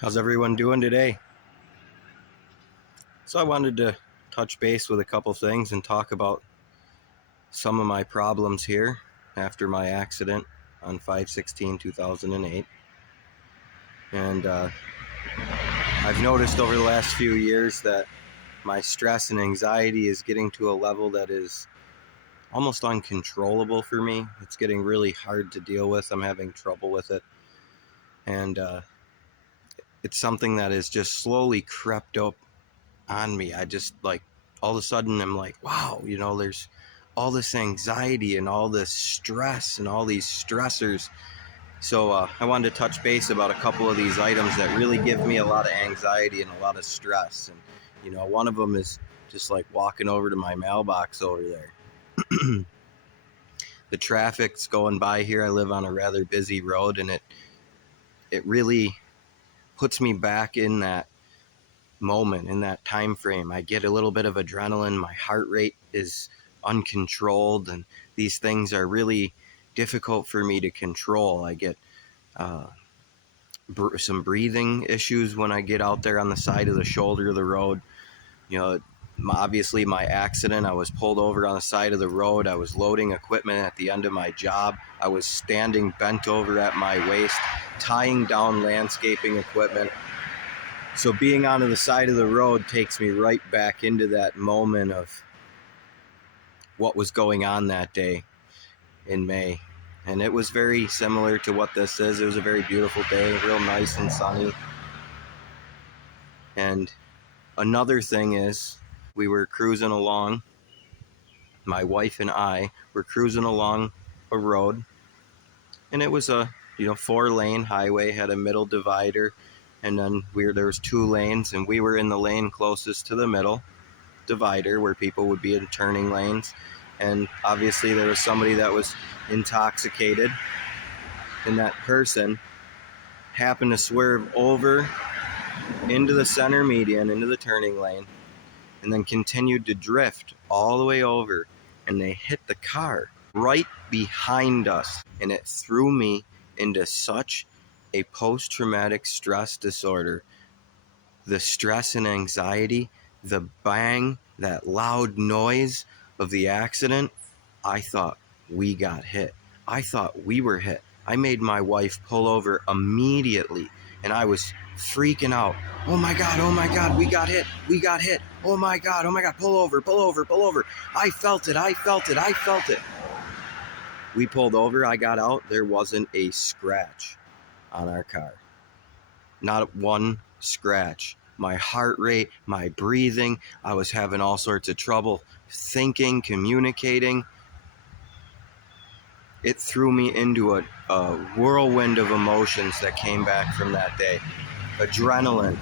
How's everyone doing today? So I wanted to touch base with a couple things and talk about some of my problems here after my accident on 5/16/2008. And I've noticed over the last few years that my stress and anxiety is getting to a level that is almost uncontrollable for me. It's getting really hard to deal with. I'm having trouble with it. And it's something that has just slowly crept up on me. I just all of a sudden I'm like, wow, there's all this anxiety and all this stress and all these stressors. So I wanted to touch base about a couple of these items that really give me a lot of anxiety and a lot of stress. And one of them is just like walking over to my mailbox over there. The traffic's going by here. I live on a rather busy road, and it really puts me back in that moment, in that time frame. I get a little bit of adrenaline. My heart rate is uncontrolled, and these things are really difficult for me to control. I get some breathing issues when I get out there on the side of the shoulder of the road. Obviously my accident, I was pulled over on the side of the road. I was loading equipment at the end of my job. I was standing bent over at my waist, tying down landscaping equipment. So being on the side of the road takes me right back into that moment of what was going on that day in May. And it was very similar to what this is. It was a very beautiful day, real nice and sunny. And another thing is, we were cruising along, my wife and I were cruising along a road, and it was a 4-lane highway, had a middle divider, and then there was 2 lanes, and we were in the lane closest to the middle divider where people would be in turning lanes. And obviously there was somebody that was intoxicated, and that person happened to swerve over into the center median, into the turning lane, and then continued to drift all the way over, and they hit the car right behind us, and it threw me into such a post-traumatic stress disorder. The stress and anxiety, the bang, that loud noise of the accident, I thought we got hit. I thought we were hit. I made my wife pull over immediately, and I was freaking out. Oh my God, we got hit. Oh my God, pull over. I felt it. We pulled over, I got out, there wasn't a scratch on our car. Not one scratch. My heart rate, my breathing, I was having all sorts of trouble thinking, communicating. It threw me into a whirlwind of emotions that came back from that day. Adrenaline,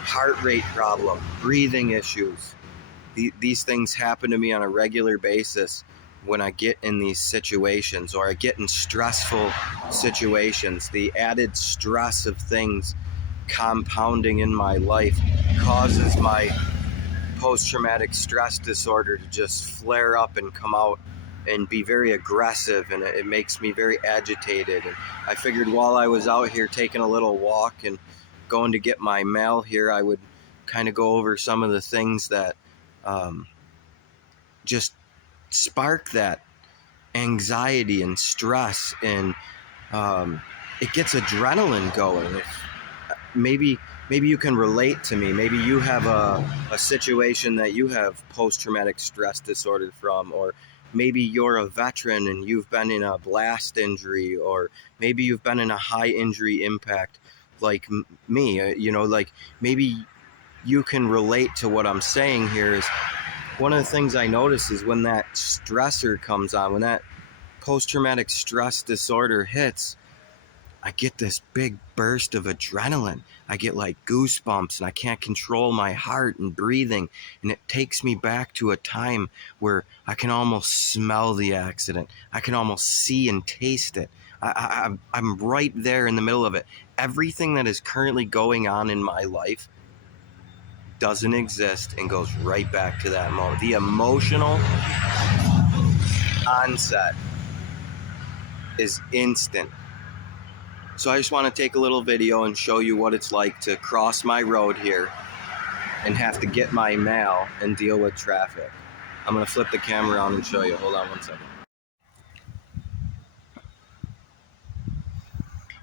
heart rate problem, breathing issues. These things happen to me on a regular basis when I get in these situations, or I get in stressful situations. The added stress of things compounding in my life causes my post-traumatic stress disorder to just flare up and come out and be very aggressive, and it makes me very agitated. And I figured while I was out here taking a little walk and going to get my mail here, I would kind of go over some of the things that just spark that anxiety and stress, and it gets adrenaline going. Maybe you can relate to me. Maybe you have a situation that you have post-traumatic stress disorder from, or maybe you're a veteran and you've been in a blast injury, or maybe you've been in a high injury impact like me. Maybe you can relate to what I'm saying here. Is one of the things I notice is when that stressor comes on, when that post-traumatic stress disorder hits, I get this big burst of adrenaline. I get like goosebumps, and I can't control my heart and breathing. And it takes me back to a time where I can almost smell the accident. I can almost see and taste it. I'm right there in the middle of it. Everything that is currently going on in my life doesn't exist and goes right back to that moment. The emotional onset is instant. So I just want to take a little video and show you what it's like to cross my road here and have to get my mail and deal with traffic. I'm going to flip the camera around and show you. Hold on one second.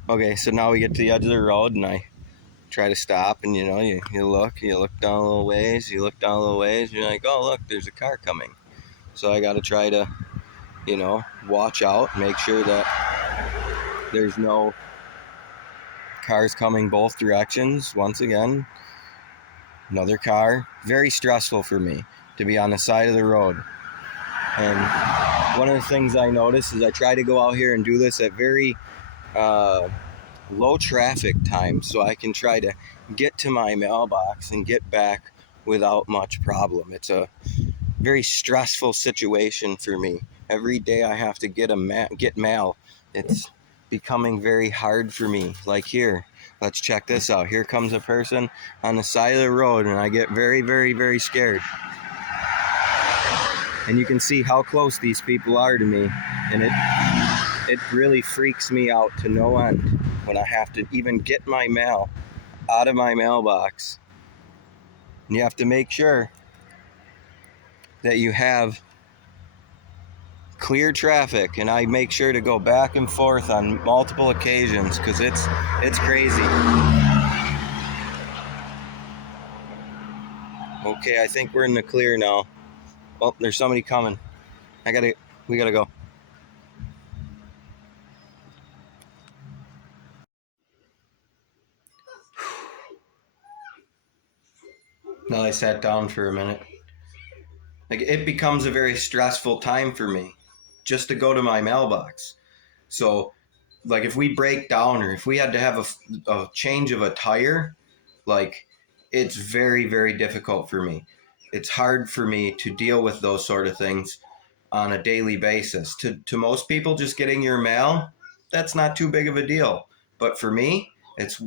Okay, so now we get to the edge of the road and I try to stop, and you know, you look down a little ways, you're like, oh look, there's a car coming. So I got to try to, you know, watch out, make sure that there's no cars coming both directions. Once again, another car. Very stressful for me to be on the side of the road. And one of the things I notice is I try to go out here and do this at very low traffic times so I can try to get to my mailbox and get back without much problem. It's a very stressful situation for me. Every day I have to get mail. It's becoming very hard for me. Like here, let's check this out. Here comes a person on the side of the road and I get very, very, very scared. And you can see how close these people are to me, and it really freaks me out to no end when I have to even get my mail out of my mailbox. And you have to make sure that you have clear traffic, and I make sure to go back and forth on multiple occasions because it's crazy. Okay, I think we're in the clear now. Oh, there's somebody coming. We gotta go. Now I sat down for a minute. Like, it becomes a very stressful time for me just to go to my mailbox. So, like, if we break down or if we had to have a change of a tire, like, it's very, very difficult for me. It's hard for me to deal with those sort of things on a daily basis. To most people, just getting your mail, that's not too big of a deal. But for me, it's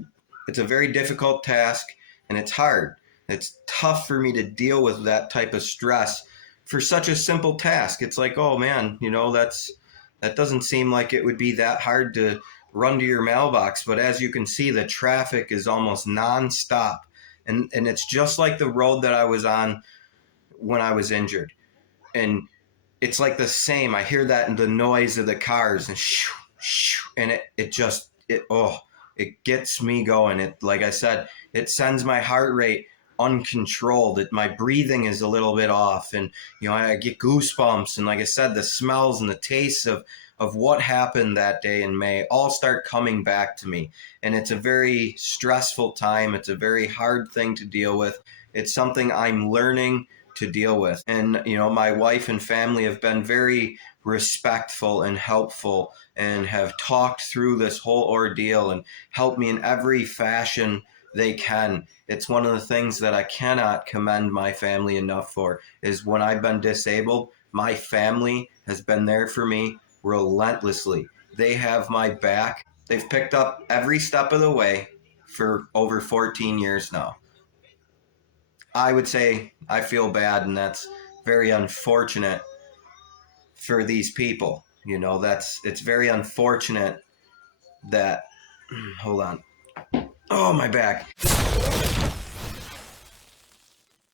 a very difficult task, and it's hard. It's tough for me to deal with that type of stress for such a simple task. It's like, oh man, you know, that doesn't seem like it would be that hard to run to your mailbox. But as you can see, the traffic is almost nonstop. And it's just like the road that I was on when I was injured. And it's like the same. I hear that in the noise of the cars and shoo, shoo, and it gets me going. It, like I said, it sends my heart rate uncontrolled. My breathing is a little bit off, and you know, I get goosebumps. And like I said, the smells and the tastes of what happened that day in May all start coming back to me. And it's a very stressful time. It's a very hard thing to deal with. It's something I'm learning to deal with. And, you know, my wife and family have been very respectful and helpful and have talked through this whole ordeal and helped me in every fashion they can. It's one of the things that I cannot commend my family enough for, is when I've been disabled, my family has been there for me relentlessly. They have my back. They've picked up every step of the way for over 14 years now. I would say I feel bad, and that's very unfortunate for these people. You know, it's very unfortunate that, hold on. Oh, my back.